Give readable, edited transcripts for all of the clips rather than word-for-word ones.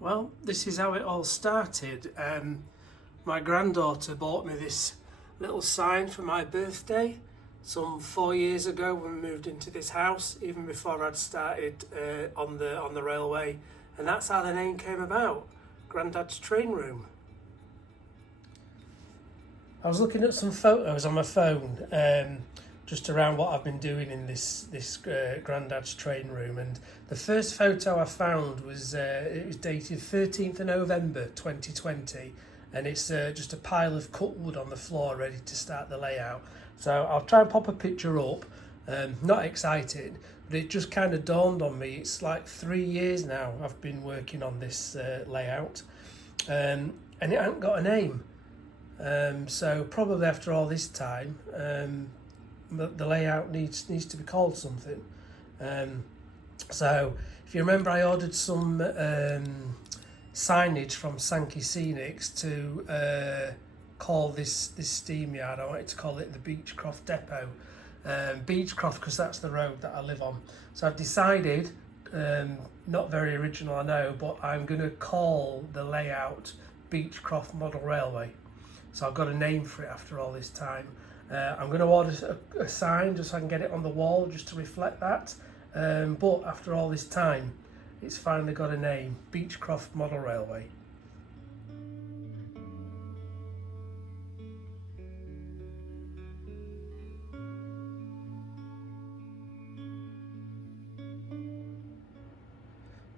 Well, this is how it all started. My granddaughter bought me this little sign for my birthday some 4 years ago when we moved into this house, even before I'd started on the railway, and that's how the name came about, Grandad's Train Room. I was looking at some photos on my phone, just around what I've been doing in this Grandad's Train Room, and the first photo I found was it was dated 13th of November 2020, and it's just a pile of cut wood on the floor ready to start the layout. So I'll try and pop a picture up. Not excited, but it just kind of dawned on me. It's like 3 years now I've been working on this layout, and it hasn't got a name. So probably after all this time, the layout needs to be called something. So if you remember, I ordered some signage from Sankey Scenics to call this steam yard. I wanted to call it the Beechcroft Depot. Beechcroft because that's the road that I live on. So I've decided, not very original I know, but I'm going to call the layout Beechcroft Model Railway. So I've got a name for it after all this time. I'm going to order a sign just so I can get it on the wall just to reflect that. But after all this time, it's finally got a name, Beechcroft Model Railway.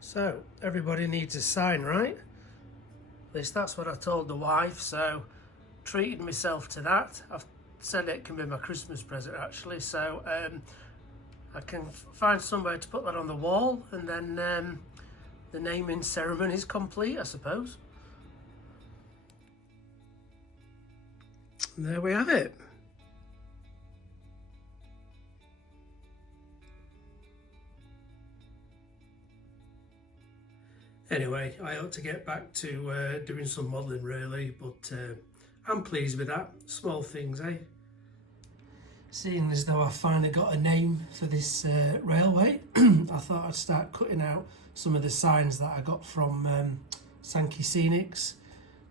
So everybody needs a sign, right? At least that's what I told the wife, so treated myself to that. I've said it can be my Christmas present actually, so I can find somewhere to put that on the wall, and then the naming ceremony is complete, I suppose. And there we have it. Anyway, I ought to get back to doing some modelling really, but I'm pleased with that. Small things, eh? Seeing as though I finally got a name for this railway, I thought I'd start cutting out some of the signs that I got from Sankey Scenics.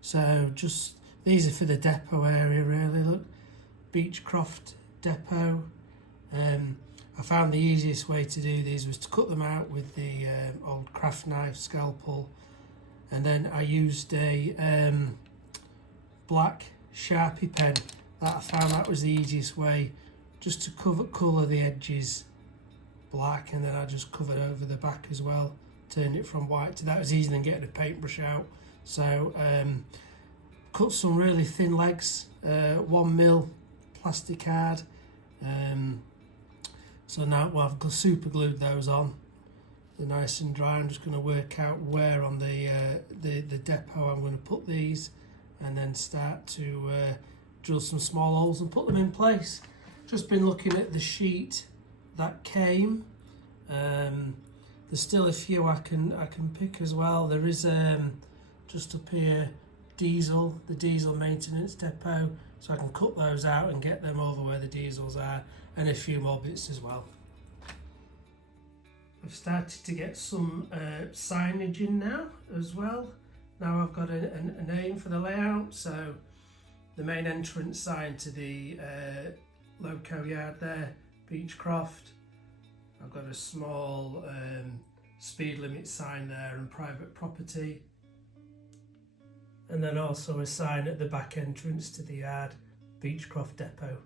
So just, these are for the depot area really, look, Beechcroft Depot. I found the easiest way to do these was to cut them out with the old craft knife scalpel, and then I used a black Sharpie pen. That I found that was the easiest way, just to colour the edges black, and then I just covered over the back as well, turned it from white to that. It was easier than getting a paintbrush out. So cut some really thin legs, 1mm plastic card. So now I've super glued those on. They're nice and dry. I'm just going to work out where on the depot I'm going to put these, and then start to drill some small holes and put them in place. Just been looking at the sheet that came. There's still a few I can pick as well. There is just up here the diesel maintenance depot, so I can cut those out and get them over where the diesels are, and a few more bits as well. I've started to get some signage in now as well. Now I've got a name for the layout, so the main entrance sign to the Loco yard there, Beechcroft. I've got a small speed limit sign there and private property. And then also a sign at the back entrance to the yard, Beechcroft Depot.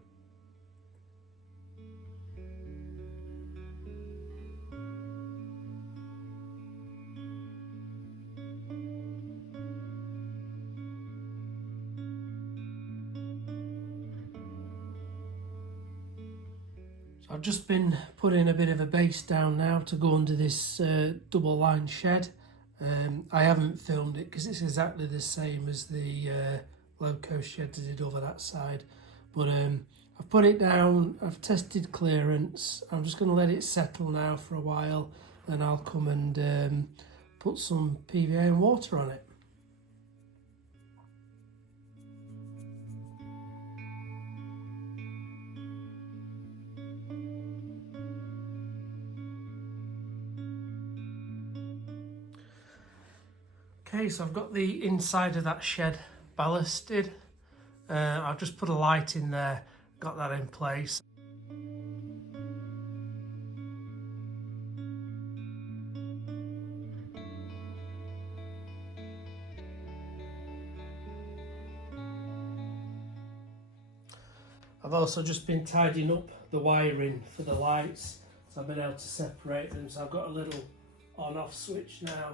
So I've just been putting a bit of a base down now to go under this double line shed. I haven't filmed it because it's exactly the same as the Loco shed I did over that side, but I've put it down, I've tested clearance. I'm just going to let it settle now for a while, then I'll come and put some PVA and water on it. Okay, so I've got the inside of that shed ballasted. I've just put a light in there, got that in place. I've also just been tidying up the wiring for the lights, so I've been able to separate them. So I've got a little on-off switch now.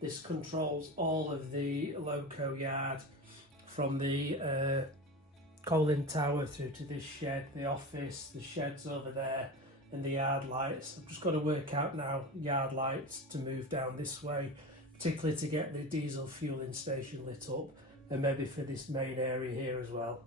This controls all of the Loco yard from the coaling tower through to this shed, the office, the sheds over there, and the yard lights. I've just got to work out now yard lights to move down this way, particularly to get the diesel fueling station lit up, and maybe for this main area here as well.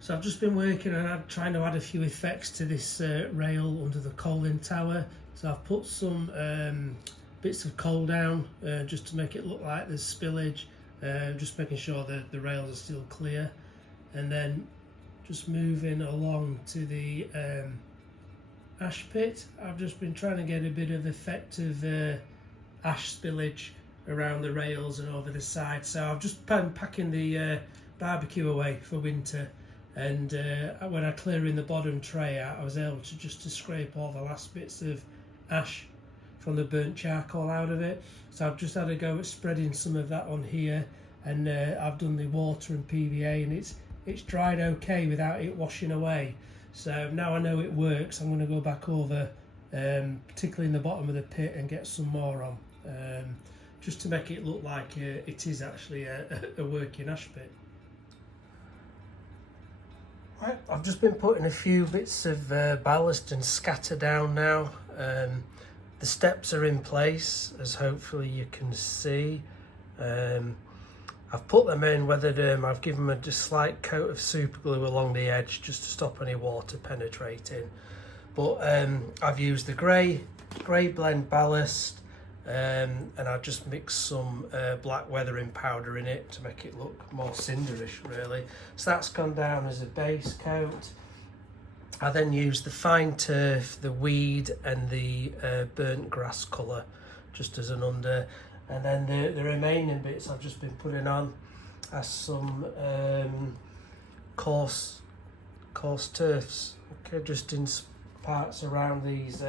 So I've just been working on trying to add a few effects to this rail under the coaling tower. So I've put some bits of coal down just to make it look like there's spillage, just making sure that the rails are still clear, and then just moving along to the ash pit. I've just been trying to get a bit of effect of ash spillage around the rails and over the side. So I've just been packing the barbecue away for winter. And when I clear in the bottom tray out, I was able to just scrape all the last bits of ash from the burnt charcoal out of it. So I've just had a go at spreading some of that on here, and I've done the water and PVA, and it's dried okay without it washing away. So now I know it works, I'm going to go back over, particularly in the bottom of the pit, and get some more on, just to make it look like it is actually a working ash pit. Right, I've just been putting a few bits of ballast and scatter down now. The steps are in place, as hopefully you can see. I've put them in, weathered them. I've given them a just slight coat of super glue along the edge just to stop any water penetrating. But I've used the grey blend ballast, and I've just mixed some black weathering powder in it to make it look more cinderish really. So that's gone down as a base coat. I then used the fine turf, the weed and the burnt grass colour just as an under, and then the remaining bits I've just been putting on as some coarse turfs, okay, just in parts around these,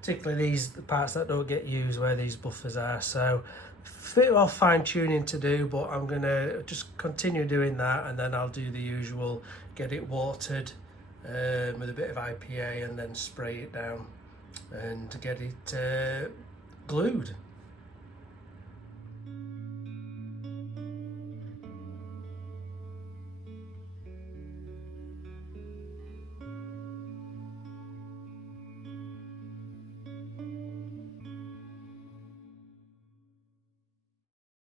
particularly these parts that don't get used where these buffers are. So a bit of fine tuning to do, but I'm gonna just continue doing that, and then I'll do the usual, get it watered with a bit of IPA, and then spray it down and get it glued.